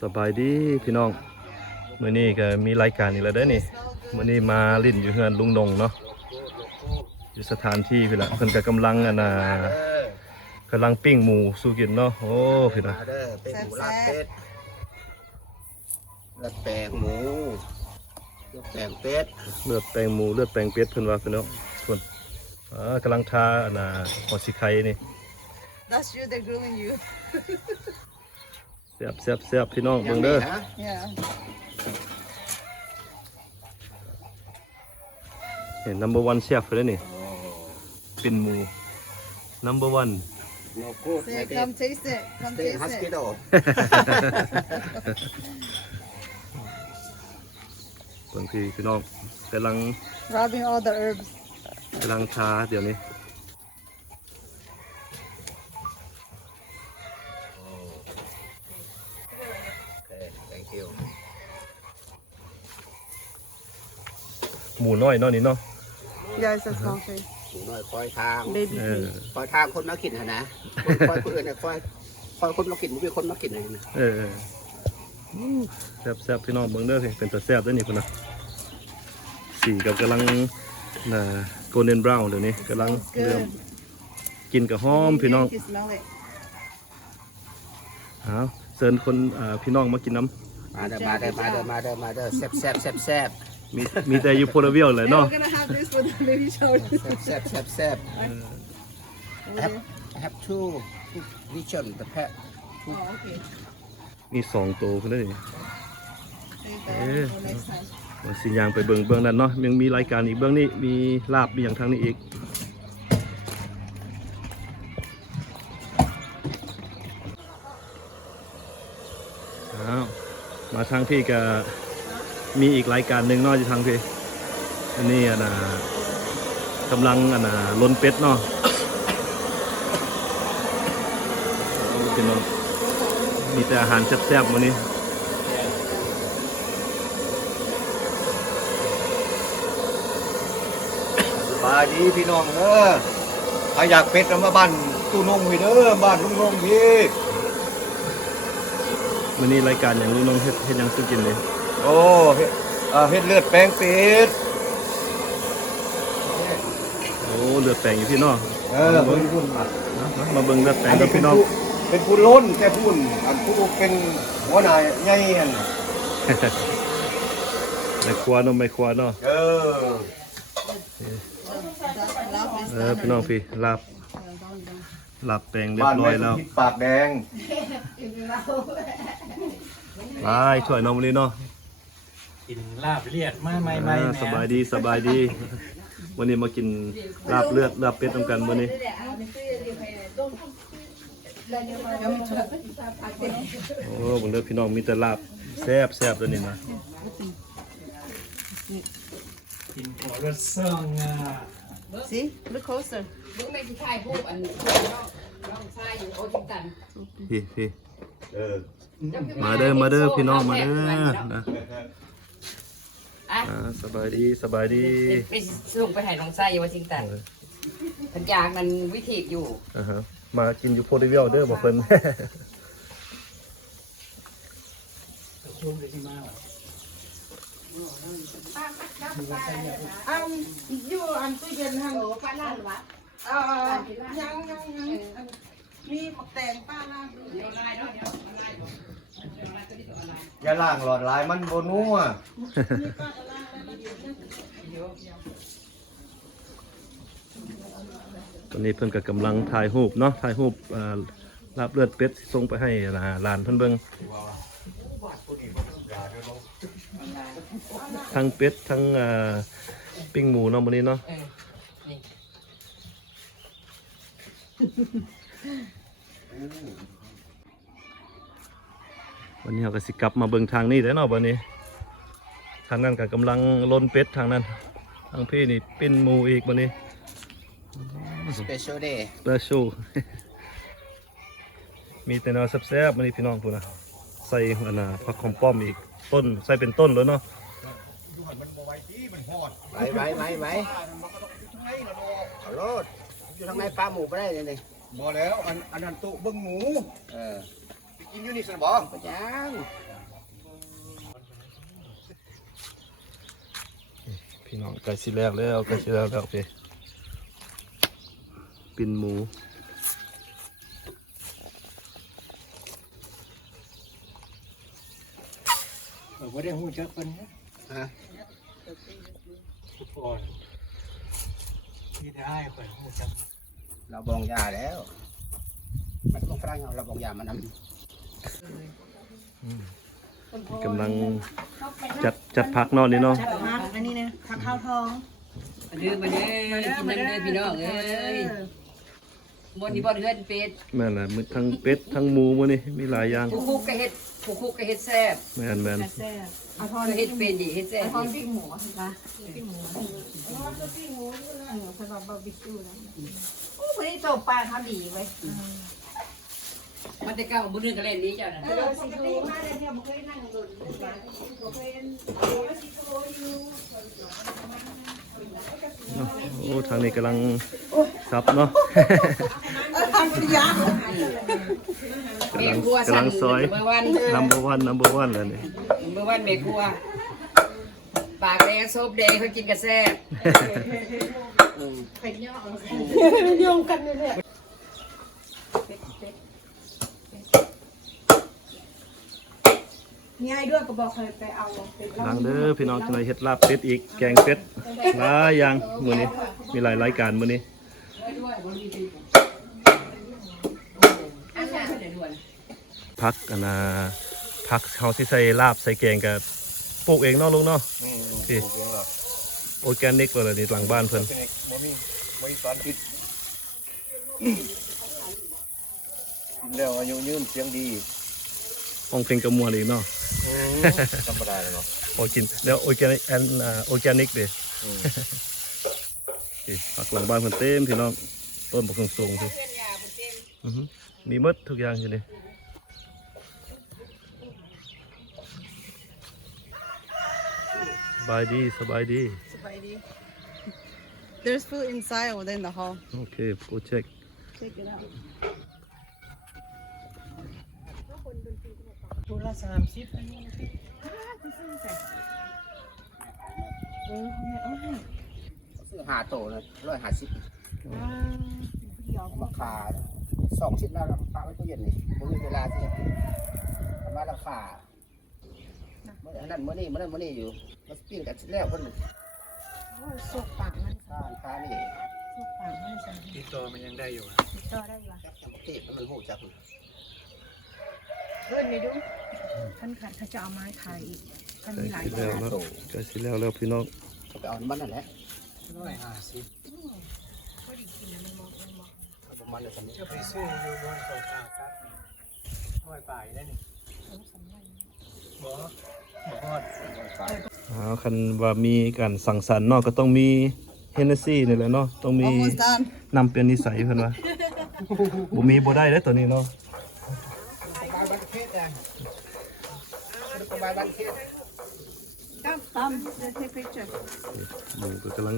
สบายดีพี่น้องมื้อนี้ก็มีรายการอีกแล้วเด้อนี่มื้อนี้มาลิ้นอยู่เฮือนลุงนงเนาะอยู่สถานที่พี่ละเพิ่นก็กำลังกำลังปิ้งหมูสู่กินเนาะโอ้พี่น้องเป็นหมูลาบเป็ดเลือดแปลงหมูเลือดแปลงเป็ดเลือดแปลงหมูเลือดแปลงเป็ดเพิ่นว่าพี่น้องส่วนกำลังทาหัวสิไข่นี่ That's you, they're grooming you. แซ่บพี่น้องเบิ่งเด้อ Yeah. เห็น number one chef เลยนี่ปิ้นหมู number one No good Say, come taste it. Come Stay taste it. hospital เบิ่งพี่น้องกำลัง Rubbing all the herbs. ทาเดี๋ยวนี้ Okay thank you หมูน้อยเนาะนี่เนาะ Yeah, it's a small fish. หมูน้อยคอยทาง Baby เออ fish. คอยทางคนมากินนะคอยคนอื่นเนี่ยคอยคนมากินมันเป็นคนมากินเลยนะ แซ่บพี่น้องเบิ่งเด้อสิเป็นตัวแซ่บเด้อนี่พุ่นน่ะสีกับกำลังgolden brown เดี๋ยวนี้กำลัง Smells เริ่ม good. กินกับหอมพี่น้อง You smell it. เอาเชิญคนพี่น้องมากินน้ำ มาเด้อแซ่บมีแต่อยู่โพลาเวียลเลย Yeah, เนาะ we're gonna have this for the baby shower. แซ่บ have two region the pet Oh, okay. มี2ตัวพุ่นเด้อนี่ Save that for next time. ว่าสิย่างไปเบิ่งเบื้องนั้นเนาะยังมีรายการอีกเบื้องนี้มีลาบมีอย่างทางนี้อีกมาทางพี่ก็มีอีกรายการหนึ่งเนาะอยู่ทางพี่อันนี้กำลังล้นเป็ดเนาะพี่น้องมีแต่อาหารแซ่บๆมื้อนี้สบายดีพี่น้องใครอยากเป็ดมาบ้านตู้นงพี่เด้อบ้านลุงนงพี่ มื้อนี้รายการอย่างลุงน้องเฮ็ดหยังสิกินเลย โอ้เฮ็ดเลือดแปลงเป็ด โอ้เลือดแปลงอยู่พี่เนาะ เบิ่งพุ่นมาเบิ่งเลือดแปลงกับพี่น้อง เป็นผู้ล้นแค่พุ่นอันผู้เป็นหัวหน้าใหญ่หั่น ไม่ครัวเนาะไม่ครัวเนาะ พี่น้องพี่ลาบแปลงเรีย บ้าน บร้อ แม่ ยแล้ว พิษปากแดง ไปช่วยน้องมื้อนี้เนาะ กินลาบเลียดไม่สบายดีวันนี้มากินลาบเลือดลาบเป็ดนำกันมื้อนี้โอ้เบิ่งเด้อพี่น้องมีแต่ลาบแซ่บตัวนี้นะ กินหัวรสซ่องอ่ะ See? Look closer. ลูกแม่ที่ชายพูดอันน้องชายอยู่โอทิตัน พี่ มา มา เด้อพี่น้องมาเด้อนะ อ่ะ สบายดี ไปส่งไปให้น้องชายอยู่โอทิตันพันยางมันวิธีอยู่ มากินอยู่โพธิเวียลเด้อบอกเพิ่น ช่วงเดือนที่มา อยู่อันตู้เย็นหั่น โอ้ป้าล่าหรือวะ ยังมีหมกแตงป้าล่า เดี๋ยวอะไรเนาะเดี๋ยวอะไร อย่าล่างหลอดลายมันบ่นัว ตอนนี้เพิ่นก็กำลังถ่ายรูปเนาะถ่ายรูปลาบเลือดเป็ดส่งไปให้หลานเพิ่นเบิ่งทั้งเป็ดทั้งปิ้งหมูเนาะมื้อนี้เนาะ นี่ วันนี้เราก็สิกลับมาเบิ่งทางนี้ได้เนาะวันนี้ทางนั้นก็กำลังล้นเป็ดทางนั้นทางพี่นี่ปิ้งหมูอีกวันนี้ special day เปรี้ยวชู มีแต่แนวแซ่บๆวันนี้พี่น้องพูดนะใส่ผักหอมป้อมอีกต้นใส่เป็นต้นเลยเนาะ ไหมเอาโลดอยู่ทางในปลาหมูไปได้เลยนี่ บ่แล้วอันนั้นตุเบิ่งหมู เออ กินอยู่นี่สิบ่ ประจัง พี่น้องไก่สิแล้วแล้วไก่สิแล้วแล้วโอเคปิ้นหมู บ่ได้หูจักเพิ่นนะ ฮะ ทุกคนที่ได้ข่อยหูจัก เราบองยาแล้วมันต้องฝรั่งเราบองยามานำ กำลังจัดพักเนอนนี่เนาะ จัดพักอันนี้นะผักข้าวทอง มาเด้อมาเด้อกินน้ำเด้อพี่น้องเอ้ยบนนี้บนเฮือนเป็ด แม่นแหละมีทั้งเป็ดทั้งหมูมื้อนี้มีหลายอย่าง ผู้คุกก็เฮ็ดผู้คุกก็เฮ็ดแซ่บ แม่นแม่น แซ่บเอาท พ อ อ ด เฮ็ดเป็นดิเฮ็ดแซ่บ ทอดปิ้งหมูนะปิ้งหมูปิ้งหมูสำหรับบาร์บีคิวนะโอ้วันนี้จบปลาเขาดีไว้ มันจะก้าวบุญเรื่องกันเล่นนี้เจ้าน่ะ ปกติมาเลยเนี่ยมันเคยนั่งโดนมันเคยสิโทรอยู่ เนาะโอ้ทางนี้กำลังซับเนาะ ทำปริยา เมฆัวสั่น ซอย เมื่อวัน number one แล้วนี่ เมื่อวันเมฆัวปากแดงโซบแดงเขากินกระแซ่บ โยงกันเลยเนี่ยง่ายด้วยก็บอกเคยไปเอาเป็ด ล้างเด้อพี่น้องจังได๋เฮ็ดลาบเป็ดอีกแกงเป็ดหลายอย่างมื้อนี้มีหลายรายการมื้อนี้ อันนั้นเดี๋ยวด่วน ผักอันน่ะผักเฮาสิใส่ลาบใส่แกงก็ปลูกเองเนาะลุงเนาะ พี่เองเหรอ ออร์แกนิกเลยนี่หลังบ้านเพิ่น เป็นบ่มีสารพิษกินแล้วอายุยืนเสียงดี ห้องเพลงกระมวลอีกเนาะ ธรรมดาเลยเนาะ โอ้กินแล้วออร์แกนิกออร์แกนิกเด้นี่ผักหลังบ้านเพิ่นเต็มพี่น้องต้นบักสูงๆสิอือฮึมีหมดทุกอย่างอยู่นี่สบายดีสบายดี There's food inside or in the hall. โอเคโปรเช็ค Check it out. ตัวละ30 ซื้อ5โตนะ150ราคา2ชิ้นแล้วราคาไว้ตู้เย็นนี่บ่มีเวลาที่จะกินมาราคาเมื่อนั้นมื้อนี้อยู่มาปิ้งกันแล้วเพิ่น โอ้ยสุกปากมัน ค่านี่ สุกปากมันสั่น ติดต่อมันยังได้อยู่อะ ติดต่อได้อยู่ จักจังเทศมันฮู้จัก เพื่อนนี่ดูท่านขัดเขาจะเอาไม้ไทยอีกท่านมีหลาย ใกล้สิแล้วเนาะใกล้สิแล้วพี่น้อง เขาไปเอามันนั่นแหละ 150 เอาประมาณนั้น จะไปซื้ออยู่บนโต๊ะครับน้อยไปได้นี่บ่ฮอด คันว่ามีการสังสรรค์เนาะก็ต้องมีเฮนเนสซี่นี่แหละเนาะต้องมีนำเป็นนิสัยเพิ่นว่าบ่มีบ่ได้เด้อตัวนี้เนาะ สบายบันเทศนะสบายบันเทศ ตั้ม take picture หมูก็กำลัง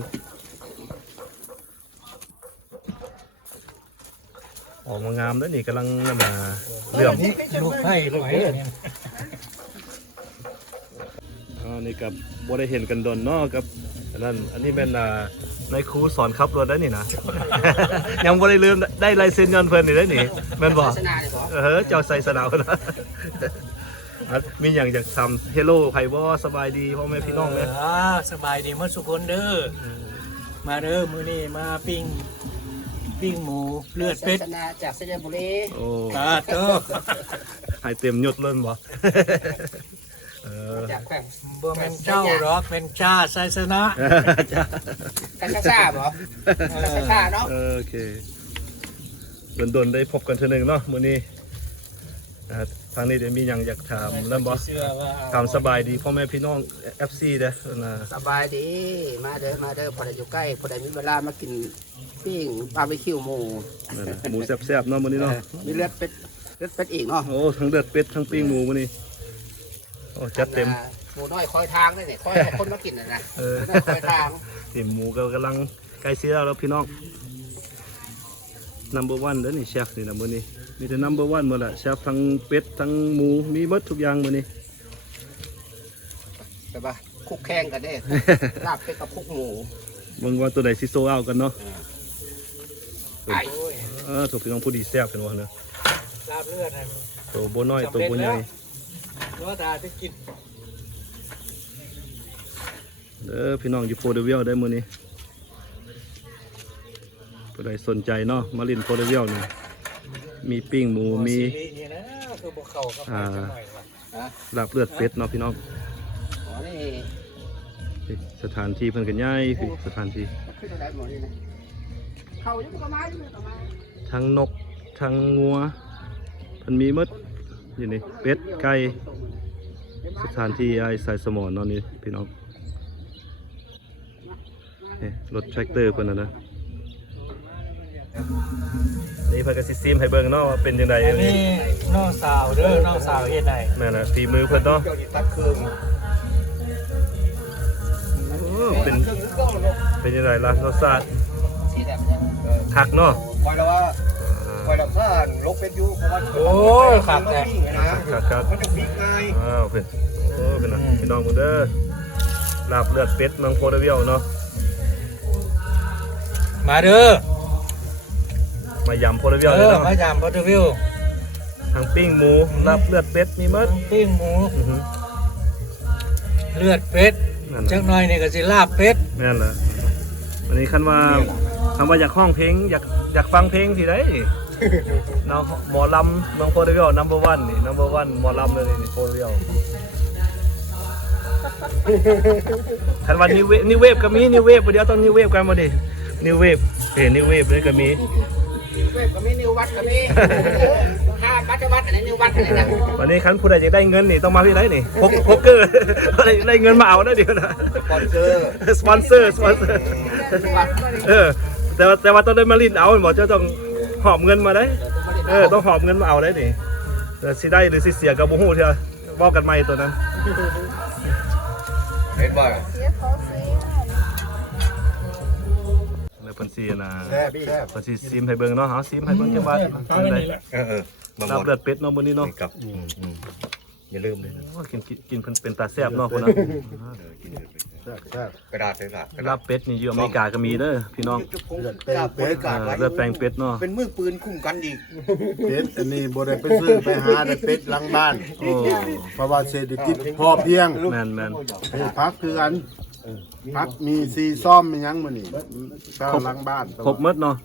ออกมางามแล้วนี่กำลังนั่นน่ะเรื่อง นี่ลูกไผ่ลูกไผ่เนี่ย นี่กับบ่ได้เห็นกันดนเนาะกับอันนี้เป็นในครูสอนขับรถได้นี่นะ ยังบ่ได้ลืมได้ลายเซ็นย้อนเพิ่นนี่ได้นี่แม่นบ่ ชนะเลยเหรอ เจ้าใส่สนาวนะ มีอย่างอยากทำเฮลโลไผ่บ่สบายดีพ่อแม่พี่น้องเลย สบายดีหมดทุกคนเด้อมาเด้อมื้อนี้มาปิ้งหมูเลือดเป็ด ชนะจากเซนบุรี โอ้ โต ให้เต็มยศเลยบ่ จากแขวง บ่แม่นเจ้าหรอกเป็นชาติไซสนะ จ้า กันซ่าเหรอกันซ่าเนาะ โอเคดนได้พบกันเทื่อนึงเนาะมื้อนี้ทางนี้เดี๋ยวมีหยังอยากถามแล้วบ่ เชื่อว่า ถามสบายดีพ่อแม่พี่น้อง FC เด้อนะ สบายดีมาเด้อพอได้อยู่ใกล้พอได้มีเวลามากินปิ้งบาร์บีคิวหมู นั่นน่ะหมูแซ่บๆเนาะมื้อนี้เนาะ มีเลือดเป็ดอีกเนาะ โอ้ทั้งเลือดเป็ดทั้งปิ้งหมูมื้อนี้โอ้จัดเต็ม หมูน้อยคอยทางได้เนี่ยคอยให้คนมากินนะ เออ คอยทาง นี่หมูก็กำลังใกล้เสียแล้วพี่น้อง number 1เด้อนี่เชฟนี่นะมื้อนี้มีแต่ number 1หมดละเชฟทั้งเป็ดทั้งหมูมีหมดทุกอย่างมื้อนี้ แต่ว่าคุกแข่งกันเด้ ลาบเป็ดกับคุกหมู เบิ่งว่าตัวใดสิโซเอากันเนาะ ไอ้ ถูกพี่น้องผู้ดีแซ่บกันว่าเนาะ ลาบเลือดนะ ตัวบ่น้อยตัวบ่ใหญ่ ว่าตาจะกิน พี่น้องอยู่โพเดเวลได้มื้อนี้ผู้ใดสนใจเนาะมาลินโพเดเวลนี่มีปิ้งหมูมี นี่นะคือพวกเขาก็มาจังหน่อยว่ะ ลาบเลือดเป็ดเนาะพี่น้อง อ๋อนี่ สถานที่เพิ่นกันใหญ่พี่สถานที่ ขึ้นอะไรหมดนี่นะเขาอยู่กับไม้อยู่กับไม้ ทั้งนกทั้งงัวเพิ่นมีหมดอยู่นี่เป็ดไก่สถานที่ไอ้สายสมอนเนาะนี่พี่น้องนี่รถแทรกเตอร์เพิ่นน่ะนะนี่เพิ่นก็สิซิมให้เบิ่งเนาะว่าเป็นจังได๋ อันนี้น้องสาวเด้อน้องสาวเฮ็ดไหน แม่นน่ะฝีมือเพิ่นเนาะ เจ้านี่ตัดเครื่อง เป็น เครื่องนึกเก้าเนาะ เป็นยังไงล่ะรสชาติ สีแดงเนี่ย คักเนาะ คอยแล้วว่าคอยแล้วซ่านลกเป็นอยู่เพราะว่า โอ้ยขับ แต่ แต่ นะมันจะพลิกไง อ้าวเพิ่นโอ้เป็นนะพี่น้องหมดเด้อลาบเลือดเป็ดเมืองโพเดเวลเนาะ มาเด้อ มายำโพเดเวล เอ เลย อ เนาะ มายามพอทวิว ทั้งปิ้งหมูลาบเลือดเป็ดมีหมด ปิ้งหมู อื้อหือ เลือดเป็ด นั่น จั น่ะ กหน่อยนี่ก็สิลาบเป็ด นั่นแหละวันนี้คันว่าอยากห้องเพลงอยากฟังเพลงสิได้เนาะหมอลำเมืองโพเดเวล number 1นี่ number 1หมอลำเลยนี่โพเดเวลคันว่านิวเวฟก็มีนิวเวฟเดี๋ยวต้องนิวเวฟกันมาดินิวเวฟนิวเวฟเลยก็มี เว็บก็มีนิววัดก็มีห้าวัดจะวัดอะไรนิววัดอะไรนะ วันนี้คันผู้ใดอยากได้เงินนี่ต้องมาที่ไหนนี่พกเกอร์ ได้เงินมาเอาได้เดี๋ยวนะ สปอนเซอร์ สปอนเซอร์แต่ว่าต้องได้มาลินเอาหมอจะต้องหอบเงินมาได้ต้องหอบเงินมาเอาได้นี่สิได้หรือสิเสียกับบุหูเถอะบอกกันใหม่ตัวนั้น เห็นบ่ แล้วเพิ่นสินะ แซ่บแซ่บ เพิ่นสิซิมให้เบิ่งเนาะเฮาซิมให้เบิ่งจังว่าจังได๋ มาห นั ม บ ด เลือดเป็ดเนาะมื้อนี้เนาะ กับอย่าลืมเลยนะ โอ้กินเพิ่นเป็นตาแซ่บเนาะพุ่นน่ะ กินเลยกระดาษเลยค่ะ ลาบเป็ดนี่อยู่อเมริกาก็มีเด้อพี่น้อง บริการไว้ เลือดแปลงเป็ดเนาะ เป็นมือปืนคุ้มกันอีก เป็ดอันนี้บ่ได้ไปซื้อไปหาได้เป็ดหลังบ้าน โอ้ เพราะว่าเศรษฐกิจพอเพียง แม่น ให้พักคือกันพักมีซีซ่อมมีหยังมื้อนี้ก็หลังบ้าน ครบหมดเนาะ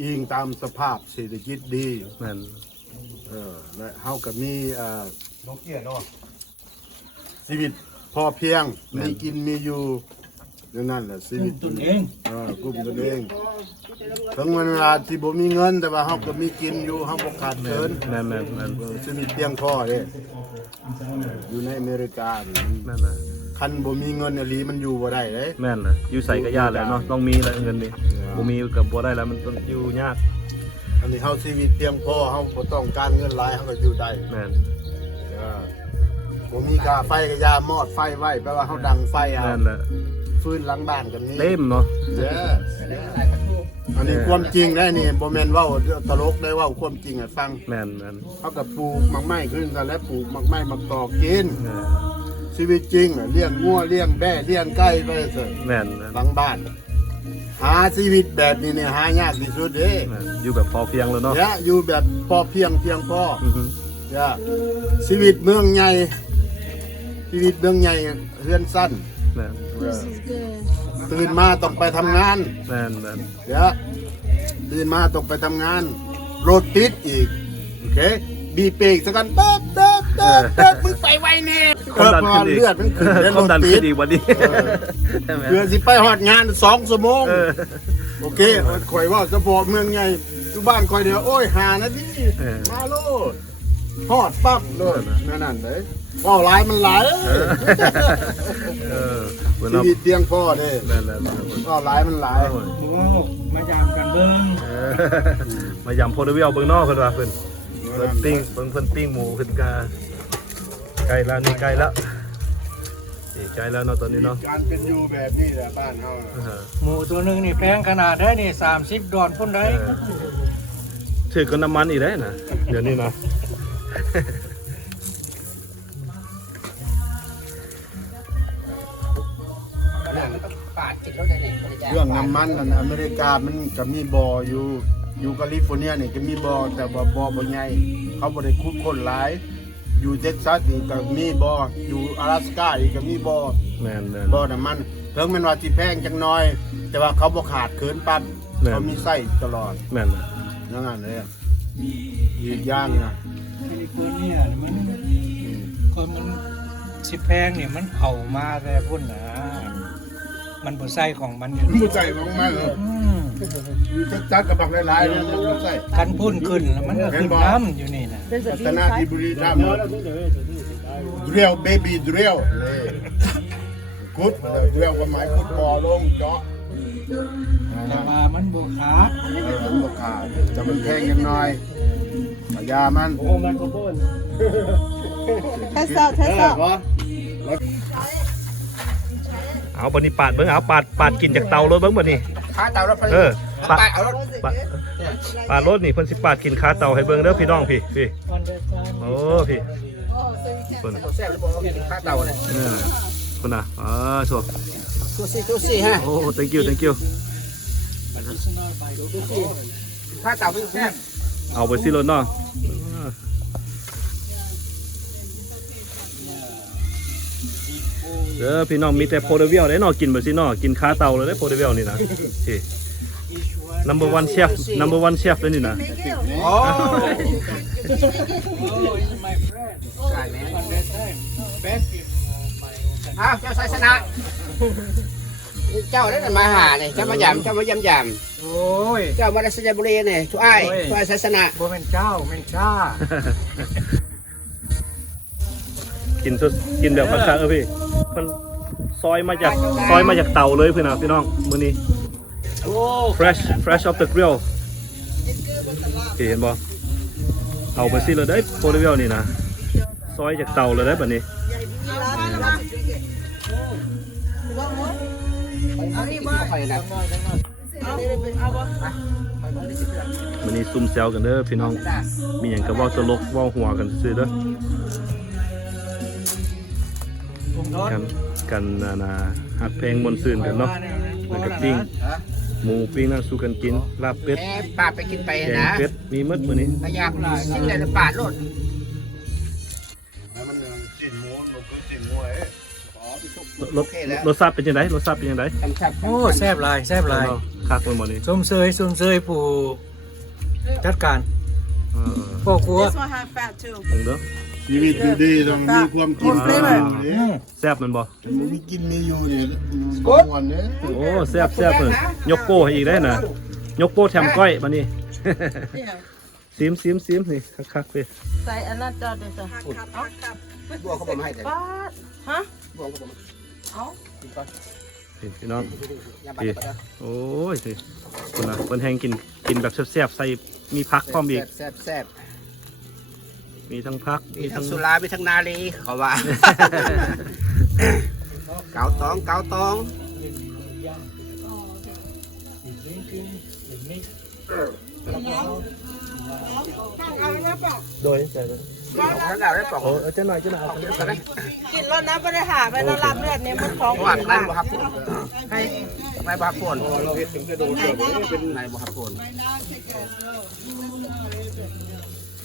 อิงตามสภาพเศรษฐกิจดี แม่น และเฮาก็มี นกเกี้ยเนาะ ชีวิตพอเพียงมีกินมีอยู่นั่นแหละชีวิตตนเองกลุ่มตนเองถึงเวลาที่บ่มีเงินแต่ว่าเฮาก็มีกินอยู่เฮาบ่ขาดเกิน แม่น ชีวิตเพียงพอเด้อยู่ในอเมริกานี่ แม่นน่ะ คันบ่มีเงินอีหลีมันอยู่บ่ได้เด้ แม่นน่ะอยู่ใส่ก็ยากแหล้วเนาะต้องมีแหล้วเงินนี่บ่มีก็บ่ได้แล้วมันต้องอยู่ยาก อันนี้เฮาชีวิตเพียงพอเฮาบ่ต้องการเงินหลายเฮาก็อยู่ได้ แม่น บ่มีค่าไฟก็ยามอดไฟไว้แปลว่าเฮาดังไฟเอา แม่นแหละ ฟืนหลังบ้านกันนี้ เต็มเนาะ เด้ออันนี้ความจริงได้นี่บ่แม่นเว้าตลกได้เว้าความจริงให้ฟัง แม่น เฮาก็ปลูกมักไม้ขึ้นกันแล้วปลูกมักไม้มักตอกกิน เออ ชีวิตจริงน่ะเลี้ยงงัวเลี้ยงแบะเลี้ยงไก่ไปเถอะ แม่น หลังบ้าน หาชีวิตแบบนี้เนี่ยหายากที่สุดเด้ แม่นอยู่แบบพอเพียงแล้วเนาะ เนี่ยอยู่แบบพอเพียงเพียงพอ อือฮึ เนี่ยชีวิตเมืองใหญ่ชีวิตเมืองใหญ่เรือนสั้น แม่น ตื่นมาต้องไปทำงาน แม่น เดี๋ยวตื่นมาต้องไปทำงานรถติดอีกโอเคบีบเบรกสักกันเติบมึงไปไวแน่ ความดันขึ้นอีก เลือดมันขึ้นแล้ว ความดัน รถ ขึ้ ติ น ด อีกวันนี้ใช่ไหม เพื่อสิไปหอดงาน2 ชั่วโมง เออ โอเคข่อยว่าเฉพาะเมืองใหญ่ทุบ้านข่อยเดียวโอ้ย5 นาที เออ มาโลดฮอดปั๊บเลยนั่นเด้เว้าหลายมันหลาย เออเพิ่น ชี เอา วิตเพียงพอเด้ แม่น เว้าหลายมันหลาย หมูมายามกันเบิ้ง มายำโพดเวลเบิ่งนอกเพิ่นว่าเพิ่นปิ้งเพิ่นปิ้งหมูเพิ่นกาไก่แล้วนี่ไก่แล้ว ดีใจแล้วเนาะตอนนี้เนาะ การเป็นอยู่แบบนี้แหละบ้านเฮาน่ะ หมูตัวหนึงนี่แพงขนาดได้นี่30 ดอนพุ่นได้ ถือกับน้ำมันอีกได้นะเดี๋ยวนี้นะ ปาดกินแล้วได้เนี่ย เรื่องน้ำมันนั่นอเมริกามันก็มีบ่ออยู่แคลิฟอร์เนียนี่ก็มีบ่อแต่ว่าบ่อบ่ใหญ่เขาบ่ได้ขุดค้นหลายอยู่เท็กซัสนี่ก็มีบ่ออยู่阿拉斯ก้าอีกก็มีบ่อ แม่น บ่อน้ำมันเรื่องมันว่าสิแพงจังน้อย แต่ว่าเขาบ่ขาดเกินปั๊บเขามีไส้ตลอด แม่น นั่นน่ะเลยอีกอย่างนะ แคลิฟอร์เนียนี่มันคนมันสิแพงนี่มันเอามาแต่พุ่นนะมันบ่ใส่ของมันอยู่ บ่ใส่ของมัน อืม อยู่จัดกับบักหลายๆแล้วบ่ใส่ คันพุ่นขึ้นแล้วมันก็ขึ้นน้ำอยู่นี่นะ รัตนาธิบุรีทำdrill baby drill เลยกุดเdrillก็หมายกุดบ่อลงเจาะ แต่ว่ามันบ่ขาด มันบ่ขาดจะมันแพงจังน้อยยามัน เทสเซอร์เทสเซอร์ เอาบัดนี้ปาดเบิ่งเอาปาดกินจากเตาเลยเบิ่งบัดนี้ ค้าเตารถ เออปาด ปาดเอารถ ปาดรถนี่เพิ่นสิปาดกินคาเตาให้เบิ่งเด้อพี่น้องพี่โอ้พี่เพิ่น แซ่บหรือบ่ค้าเตาเนี่ย คุณน่ะโชว์ ตัวสี่ฮะ โอ้ thank you ค้าเตาเป็นแซ่บ เอาไปสิรถเนาะเด้อพี่น้องมีแต่โพเดเวียลได้เนาะกินไปสิเนาะกินคาเตาเลยได้โพเดเวียลนี่นะพี่ number one chefเลยนี่นะ โอ้ อ้าวเจ้าไซสนะเจ้าได้มาหาเนี่ยเจ้ามายำโอ้ย เจ้ามาได้สยบุรีเนี่ยทุกไอ้ทุกไอ้ไซสนะ บ่แม่นเจ้าแม่นจ้า กินแบบคักๆพี่มันซอยมาจากเตาเลยพี่นะพี่น้องมื้อนี้ โอ้ fresh off the grill เห็นบ่เอาไปสิเลยได้โพเดเวียลนี่นะซอยจากเตาเลยได้แบบนี้ เอานี่บ่ไปนะ มื้อนี้ซุ่มแซวกันเด้อพี่น้องมีหยังก็เว้าตลกเว้าหัวกันซื่อๆเด้อกันหักเพลงมนต์ซื่นกันเนาะแล้วก็ปิ้งหมูปิ้งนั่งสู้กันกินลาบเป็ด แม่ปาดไปกินไป แกง นะ เป็ดมีหมดมื้อนี้ พยายามสิ้นเลยปาดรถ แล้วมันจิ้นหมูมันก็จิ้นหมูเอ๊ะ รสชาติเป็นจังไดรสชาติเป็นจังได โอ้แซ่บหลายแซ่บหลาย คักไปหมดนี่ ส้มเซยผู้จัดการพ่อครัว This one have fat too คงเด้อ ชีวิตอยู่ดีต้องมีความกิน แซ่บแมันบ่ มันมีกินมีอยู่เนี่ยวันเนี่ย โอ้แซ่บเพิ่นยกโป้ให้อีกได้นะยกโป้แถมก้อยบัดนี้ ซิมนี่คักๆเด้ ใส่อันนั้นจอดเลยจ้ะ บัวเขาบอกมาให้แต่ ป้าดฮะ บัวเขาบอกมา เอา พี่น้อง อย่าบัดไปนะ โอ้ยสิคุณนะเพิ่นแห้งกินแบบแซ่บๆใส่มีผักพร้อมอีก แซ่บ มีทั้งผัก มีทั้งสุรามีทั้งนาลีเขาว่าเกาตอง โดยแต่ ทั้งดาวได้ปอก เจ้าหน่อยเอา กินแล้วนะไม่ได้หาไปนอนรับเลือดเนี่ยมันของ หวานนายบ่ครับใครนายบ่ครับปนเป็นนายบ่ครับปน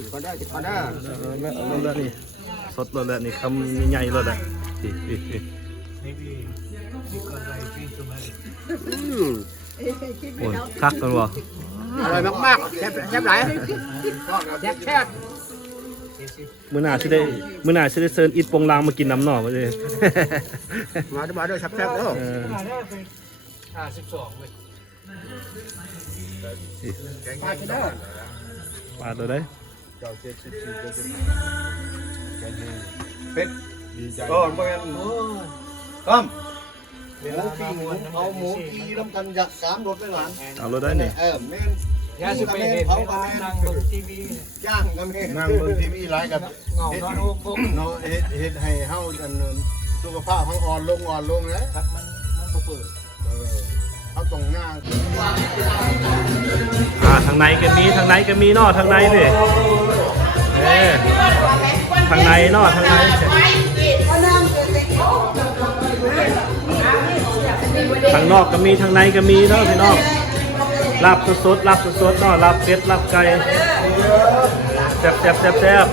กินก่อนได้แล้วนี่สดแล้วนี่คำใหญ่ๆเลยนี่ โอ้ยคักกันวะ อร่อยมากๆแซ่บหลายแซ่บ มื้อหน้าสิได้เชิญอิดโปงลางมากินน้ำหน่อมาเลย มาด้วยแซ่บๆเด้อ 52เว้ย ปาดเลยได้ เป็ด ดีใจ ก็บ่แม่น โอ้ ครับ เวลามาหมวน เอาหมูกีน้ำกันยักษ์3รถไปหลาน เอาเลยได้นี่ แม่น ยาสิไปเห็นเวลานั่งเบิ่งทีวีเนี่ย ย่างกันแม่น นั่งบนทีวีไลฟ์กับ เงานอนโฮม เนาะเฮ็ดให้เฮาอัน สุขภาพเขาอ่อนลงนะ มันบ่เปิด เขาตรงหน้า ทางในก็มีทางในก็มีเนาะทางในดิทางในเนาะทางในทางนอกก็มีทางในก็มีเนาะพี่น้องลาบสดๆลาบสดๆเนาะลาบเป็ดลาบไก่แซ่บ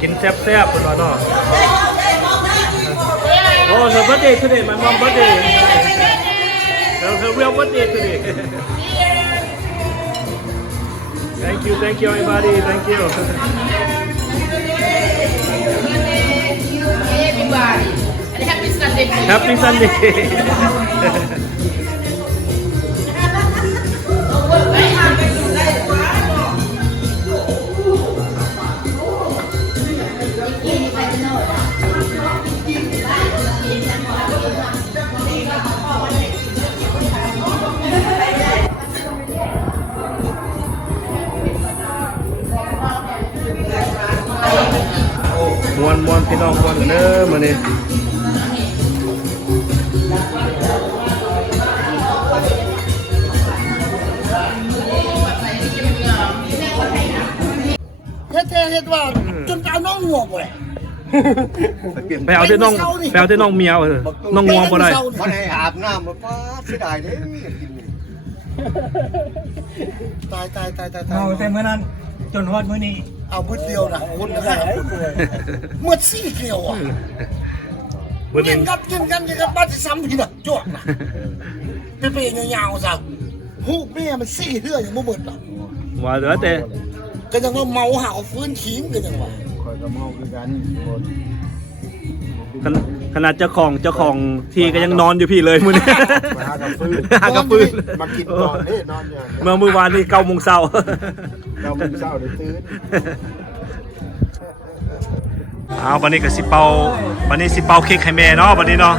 กินแซ่บคนว่าเนาะโอ้her birthday today my mom birthday her real birthday today thank you everybody thank you everybody and happy Sunday happy Sunday มวนพี่น้องมวนกันเด้อมื้อนี้เฮ็ดว่าจนเอาน้องงัวบ่เลย ไปเอาที่น้องเมียวน้องงวงบ่ได้ มันให้อาบน้ำมาป้าเสียดายเด้กินนี่ ตาย เอาแต่เมื่อนั้นจนฮอดมื้อนี้ เอาบุดเดียวนะคนละห้าคนหมดสี่เกลียวอ่ะ มื้อ กิ นี้ นกันบ้านจะซ้ำพี่น่ะจ้วงนะเป็นยาวๆซะหูแม่มันสี่เทื่อยังบ่หมดอ่ะ ว่าเหลือแต่ ก็ยังว่าเมาหาวฟื้นขิงกันยังว่า ขนาดเจ้าของที่ก็ยังนอนอยู่พี่เลยมื้อนี้หากระปืน มากินก่อนนี่นอนอย่าง เมื่อวานนี่9 โมงเช้า เราเป็นเศร้าได้ตื่น เอาวันนี้ก็สิเป่าวันนี้สิเป่าเค้กให้แม่เนาะวันนี้เนาะ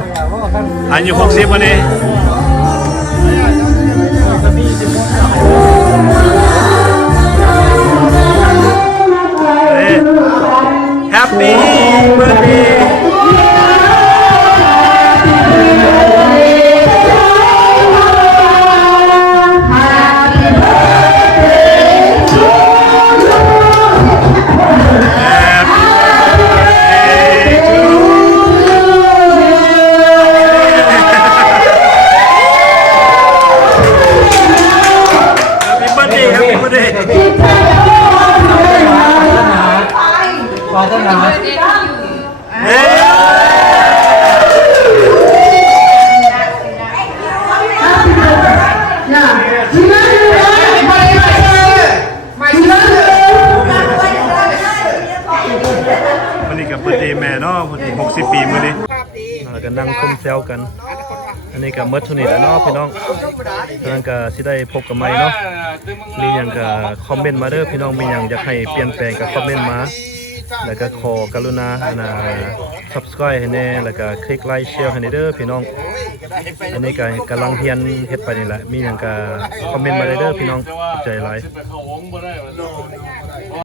อายุ60วันนี้แฮปปี้เบิร์ธเดย์ปรารถนา วันนี้กับเบิร์ธเดย์แม่เนาะพอดี60 ปีมื้อนี้แล้วก็นั่งคุมแซวกัน อันนี้ก็เมิดเท่านี้แล้วเนาะพี่น้องฉะนั้นก็สิได้พบกันใหม่เนาะมีหยังก็คอมเมนต์มาเด้อพี่น้องมีหยังอยากให้เปลี่ยนแปลงก็คอมเมนต์มาแล้วก็ขอกรุณาsubscribe ให้แน่แล้วก็คลิกไลค์แชร์ให้แน่เด้อพี่น้องอันนี้ก็กำลังเรียนเฮ็ดไปนี่แหละมีหยังก็คอมเมนต์มาได้เด้อพี่น้องใจหลาย